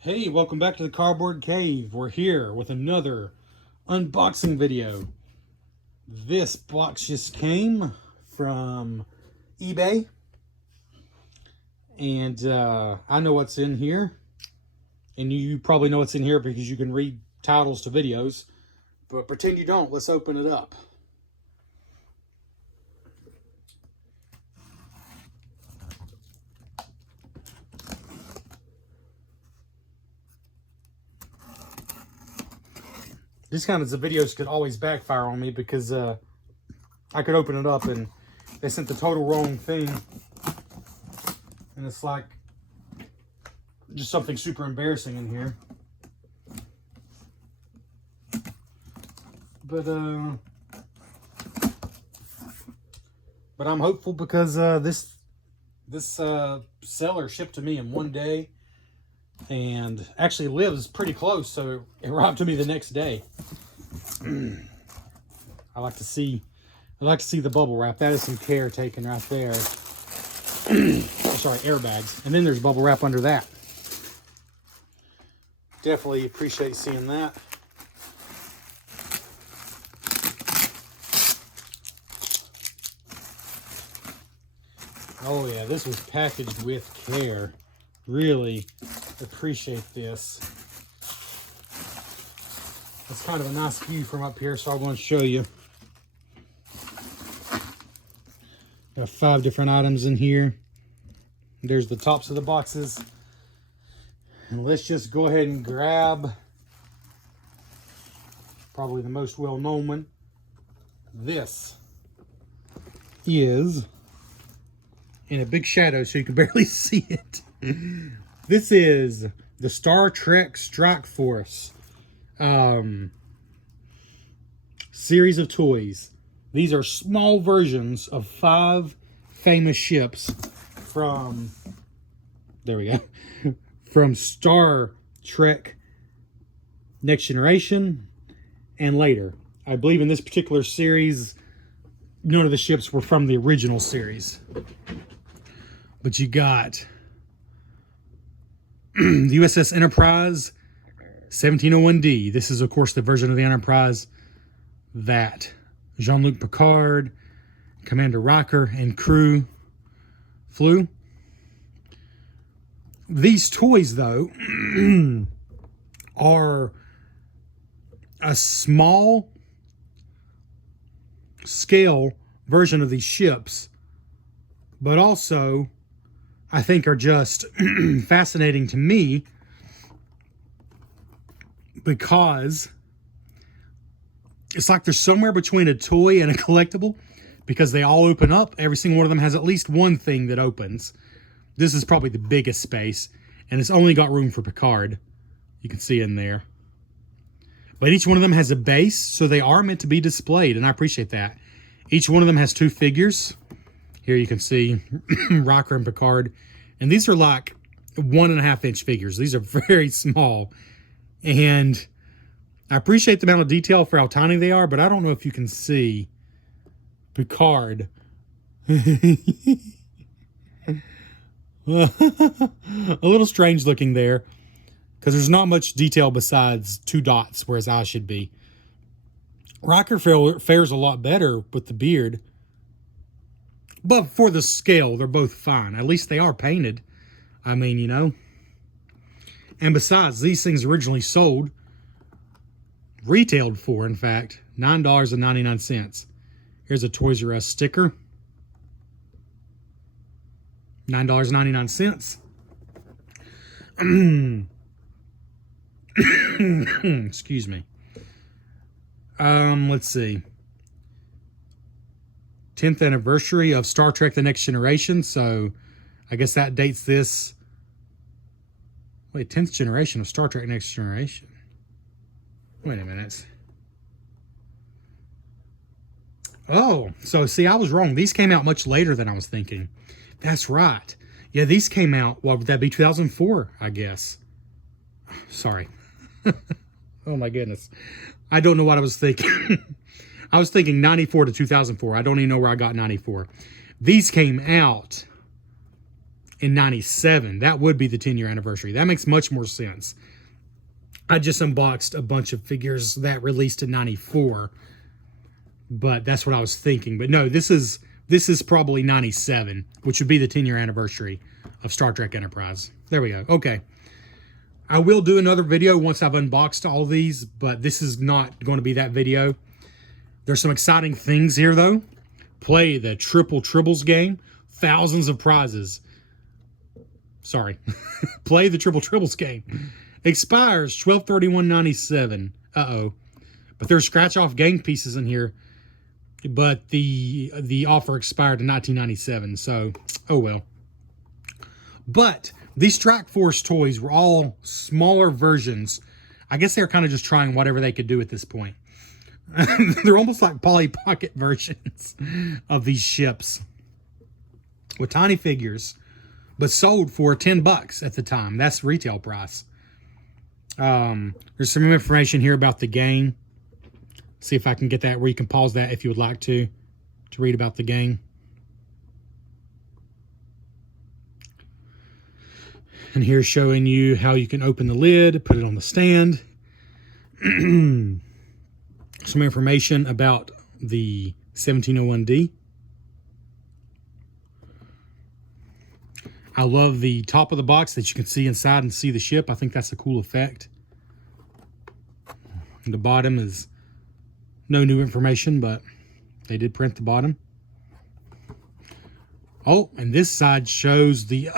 Hey, welcome back to the Cardboard Cave. We're here with another unboxing video. This box just came from eBay. And I know what's in here. And you probably know what's in here because you can read titles to videos. But pretend you don't. Let's open it up. These kinds of videos could always backfire on me because I could open it up and they sent the total wrong thing. And it's like just something super embarrassing in here. But I'm hopeful because this seller shipped to me in one day and actually lives pretty close, so it arrived to me the next day. I like to see the bubble wrap. That is some care taken right there. Sorry, airbags. And then there's bubble wrap under that. Definitely appreciate seeing that. Oh yeah, this was packaged with care. Really appreciate this. It's kind of a nice view from up here, so I want to show you. Got 5 different items in here. There's the tops of the boxes. And let's just go ahead and grab probably the most well-known one. This is in a big shadow so you can barely see it. This is the Star Trek Strike Force series of toys. These are small versions of 5 famous ships from, there we go, from Star Trek Next Generation and later. I believe in this particular series, none of the ships were from the original series. But you got the USS Enterprise 1701D. This is, of course, the version of the Enterprise that Jean-Luc Picard, Commander Riker, and crew flew. These toys, though, are a small scale version of these ships, but also I think are just fascinating to me because it's like they're somewhere between a toy and a collectible because they all open up. Every single one of them has at least one thing that opens. This is probably the biggest space, and it's only got room for Picard. You can see in there. But each one of them has a base, so they are meant to be displayed, and I appreciate that. Each one of them has 2 figures. Here you can see Riker and Picard. And these are like 1.5-inch figures. These are very small. And I appreciate the amount of detail for how tiny they are, but I don't know if you can see Picard. A little strange looking there, because there's not much detail besides 2 dots where his eyes should be. Riker fares a lot better with the beard. But for the scale, they're both fine. At least they are painted. I mean, you know. And besides, these things originally sold, retailed for, in fact, $9.99. Here's a Toys R Us sticker. $9.99. Excuse me. Let's see. 10th anniversary of Star Trek The Next Generation. So I guess that dates this. Wait, 10th generation of Star Trek Next Generation. Wait a minute. Oh, so see, I was wrong. These came out much later than I was thinking. That's right. Yeah, these came out, what would that be, 2004, I guess. Sorry. Oh my goodness. I don't know what I was thinking. I was thinking 94 to 2004. I don't even know where I got 94. These came out in 97. That would be the 10-year anniversary. That makes much more sense. I just unboxed a bunch of figures that released in 94, but that's what I was thinking. But no, this is probably 97, which would be the 10-year anniversary of Star Trek Enterprise. There we go. Okay. I will do another video once I've unboxed all these, but this is not going to be that video. There's some exciting things here, though. Play the Triple Tribbles game. Thousands of prizes. Sorry. Play the Triple Tribbles game. Expires 12/31/97. Uh-oh. But there's scratch-off game pieces in here. But the offer expired in 1997, so oh well. But these Strike Force toys were all smaller versions. I guess they were kind of just trying whatever they could do at this point. They're almost like Polly Pocket versions of these ships with tiny figures, but sold for $10 at the time. That's retail price. There's some information here about the game. See if I can get that where you can pause that if you would like to read about the game. And here's showing you how you can open the lid, put it on the stand. Some information about the 1701D. I love the top of the box that you can see inside and see the ship. I think that's a cool effect. And the bottom is no new information, but they did print the bottom. Oh, and this side shows the...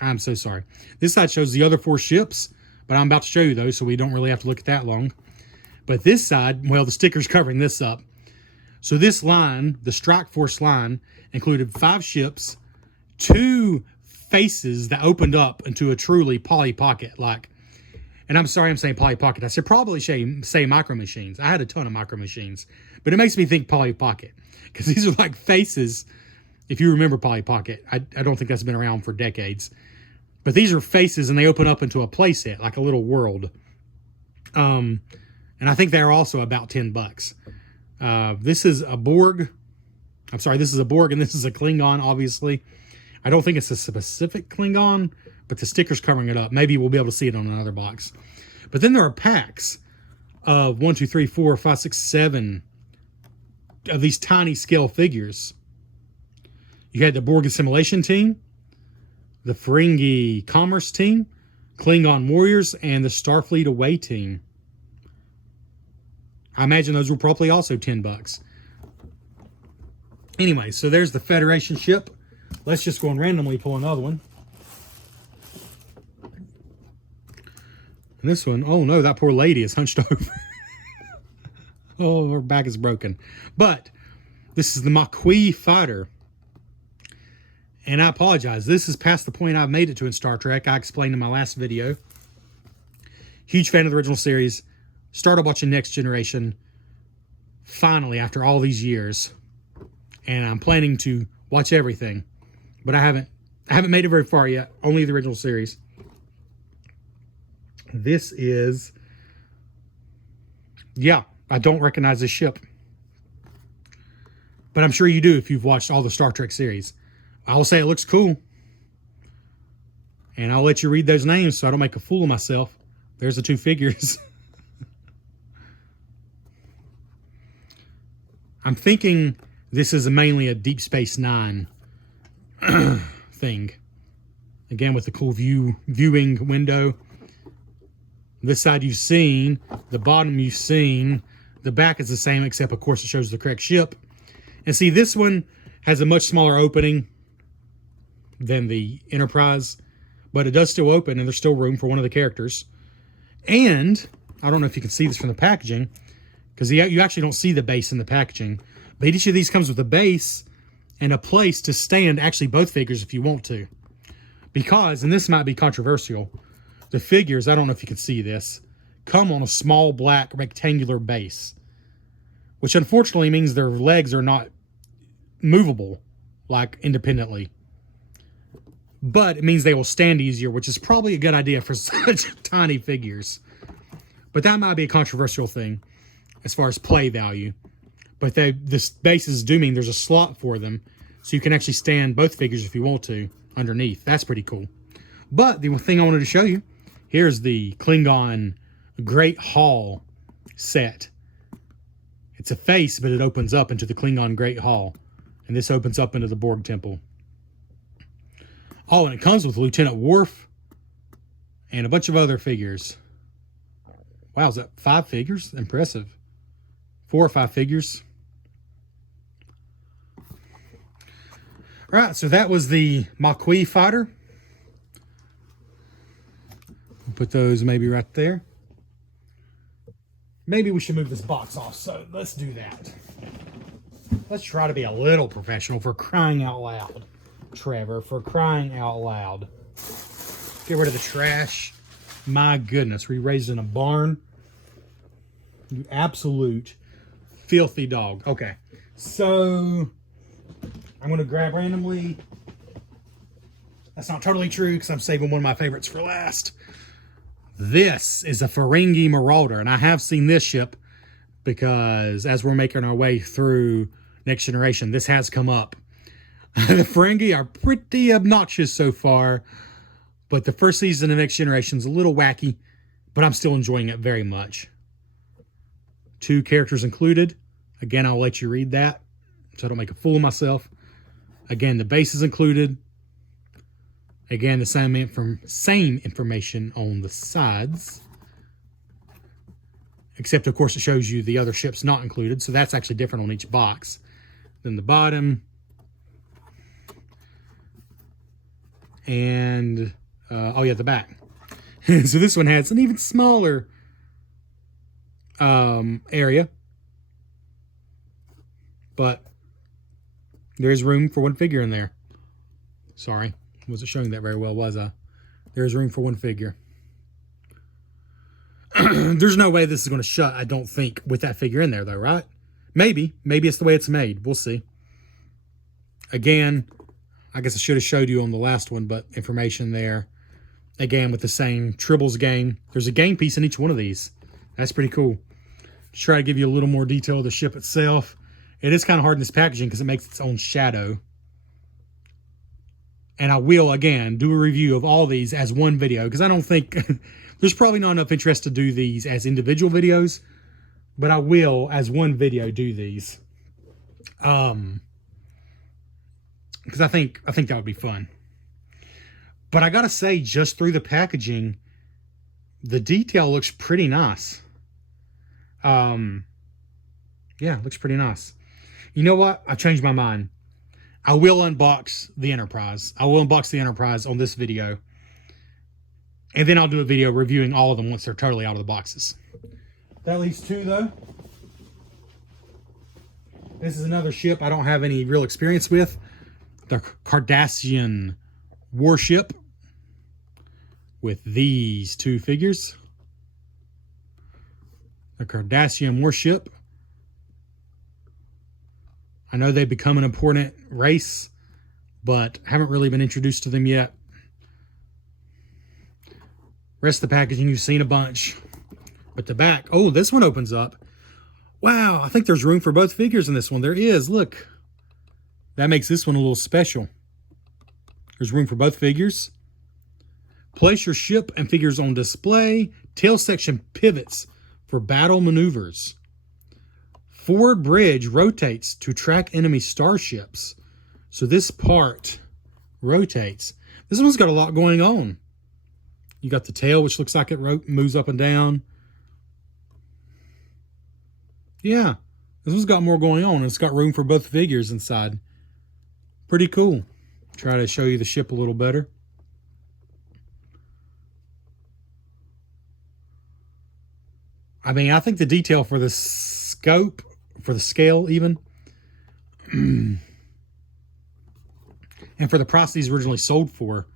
I'm so sorry. This side shows the other 4 ships, but I'm about to show you those, so we don't really have to look at that long. But this side, well, the sticker's covering this up. So this line, the Strike Force line, included 5 ships, 2 faces that opened up into a truly Polly Pocket, like... And I'm sorry I'm saying Polly Pocket. I should probably say Micro Machines. I had a ton of Micro Machines. But it makes me think Polly Pocket. Because these are like faces. If you remember Polly Pocket. I don't think that's been around for decades. But these are faces and they open up into a playset. Like a little world. And I think they're also about $10. This is a Borg. I'm sorry. This is a Borg and this is a Klingon, obviously. I don't think it's a specific Klingon. But the sticker's covering it up. Maybe we'll be able to see it on another box. But then there are packs of 1, 2, 3, 4, 5, 6, 7 of these tiny scale figures. You had the Borg Assimilation Team, the Ferengi Commerce Team, Klingon Warriors, and the Starfleet Away Team. I imagine those were probably also $10. Anyway, so there's the Federation ship. Let's just go and randomly pull another one. And this one, oh no, that poor lady is hunched over. Oh, her back is broken. But this is the Maquis fighter. And I apologize. This is past the point I've made it to in Star Trek. I explained in my last video. Huge fan of the original series. Started watching Next Generation. Finally, after all these years. And I'm planning to watch everything. But I haven't made it very far yet. Only the original series. This is, yeah, I don't recognize this ship. But I'm sure you do if you've watched all the Star Trek series. I'll say it looks cool. And I'll let you read those names so I don't make a fool of myself. There's the 2 figures. I'm thinking this is mainly a Deep Space Nine thing. Again, with the cool viewing window. This side you've seen, the bottom you've seen, the back is the same, except of course it shows the correct ship. And see, this one has a much smaller opening than the Enterprise, but it does still open and there's still room for one of the characters. And, I don't know if you can see this from the packaging, because you actually don't see the base in the packaging, but each of these comes with a base and a place to stand actually both figures if you want to. Because, and this might be controversial, the figures, I don't know if you can see this, come on a small black rectangular base. Which unfortunately means their legs are not movable, like independently. But it means they will stand easier, which is probably a good idea for such tiny figures. But that might be a controversial thing as far as play value. But this bases do mean there's a slot for them, so you can actually stand both figures if you want to. underneath. That's pretty cool. But the thing I wanted to show you, here's the Klingon Great Hall set. It's a face, but it opens up into the Klingon Great Hall. And this opens up into the Borg Temple. Oh, and it comes with Lieutenant Worf and a bunch of other figures. Wow, is that 5 figures? Impressive. 4 or 5 figures. All right, so that was the Maquis fighter. We'll put those maybe right there. Maybe we should move this box off, so let's do that. Let's try to be a little professional, for crying out loud. Trevor, for crying out loud. Get rid of the trash. My goodness, we raised in a barn. You absolute filthy dog. Okay, so I'm going to grab randomly. That's not totally true because I'm saving one of my favorites for last. This is a Ferengi Marauder, and I have seen this ship because as we're making our way through Next Generation, this has come up. The Ferengi are pretty obnoxious so far, but the first season of Next Generation is a little wacky, but I'm still enjoying it very much. 2 characters included. Again, I'll let you read that so I don't make a fool of myself. Again, the base is included. Again, the same information on the sides. Except, of course, it shows you the other ships not included, so that's actually different on each box. Then the bottom. And, oh yeah, the back. So this one has an even smaller area. But there is room for 1 figure in there. Sorry, wasn't showing that very well, was I? There's room for 1 figure. There's no way this is going to shut, I don't think, with that figure in there, though, right? Maybe. Maybe it's the way it's made. We'll see. Again, I guess I should have showed you on the last one, but information there. Again, with the same Tribbles game. There's a game piece in each one of these. That's pretty cool. To try to give you a little more detail of the ship itself. It is kind of hard in this packaging because it makes its own shadow. And I will, again, do a review of all these as one video because I don't think... there's probably not enough interest to do these as individual videos. But I will, as one video, do these. Because I think that would be fun. But I gotta say, just through the packaging, the detail looks pretty nice. Yeah, it looks pretty nice. You know what? I changed my mind. I will unbox the Enterprise. I will unbox the Enterprise on this video. And then I'll do a video reviewing all of them once they're totally out of the boxes. That leaves 2, though. This is another ship I don't have any real experience with. The Cardassian warship. With these 2 figures. The Cardassian warship. I know they've become an important race, but haven't really been introduced to them yet. Rest of the packaging you've seen a bunch. But the back, oh, this one opens up. Wow, I think there's room for both figures in this one. There is, look. That makes this one a little special. There's room for both figures. Place your ship and figures on display. Tail section pivots for battle maneuvers. Forward bridge rotates to track enemy starships. So this part rotates. This one's got a lot going on. You got the tail, which looks like it moves up and down. Yeah, this one's got more going on. It's got room for both figures inside. Pretty cool. Try to show you the ship a little better. I mean, I think the detail for the scope, for the scale even, and for the price these originally sold for,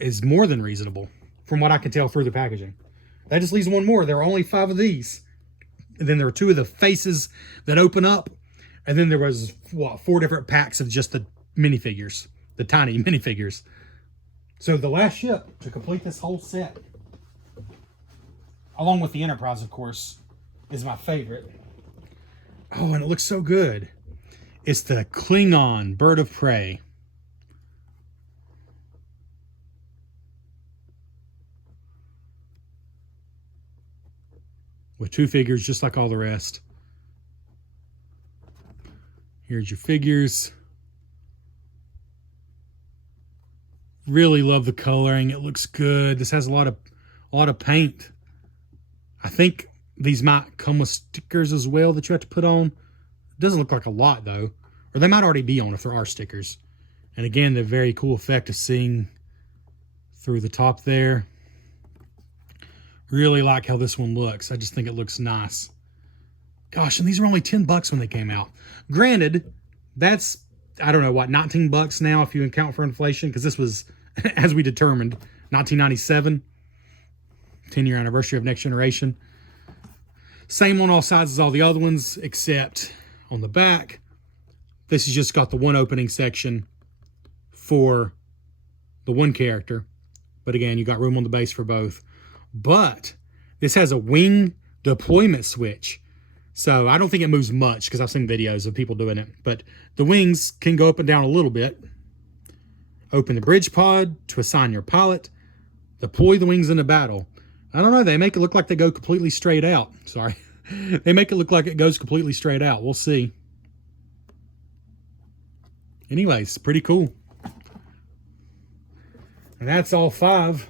is more than reasonable, from what I can tell through the packaging. That just leaves 1 more. There are only 5 of these. And then there were 2 of the faces that open up. And then there was, what, 4 different packs of just the minifigures. The tiny minifigures. So the last ship to complete this whole set, along with the Enterprise, of course, is my favorite. Oh, and it looks so good. It's the Klingon Bird of Prey. with 2 figures, just like all the rest. Here's your figures. Really love the coloring. It looks good. This has a lot of paint. I think these might come with stickers as well that you have to put on. It doesn't look like a lot though. Or they might already be on if there are stickers. And again, the very cool effect of seeing through the top there. Really like how this one looks. I just think it looks nice. Gosh, and these were only $10 when they came out. Granted, that's, I don't know, what, $19 now if you account for inflation? Because this was, as we determined, 1997. 10-year anniversary of Next Generation. Same on all sides as all the other ones, except on the back, this has just got the one opening section for the one character. But again, you got room on the base for both. But this has a wing deployment switch. So I don't think it moves much because I've seen videos of people doing it. But the wings can go up and down a little bit. Open the bridge pod to assign your pilot. Deploy the wings into battle. I don't know. They make it look like they go completely straight out. Sorry. They make it look like it goes completely straight out. We'll see. Anyways, pretty cool. And that's all 5.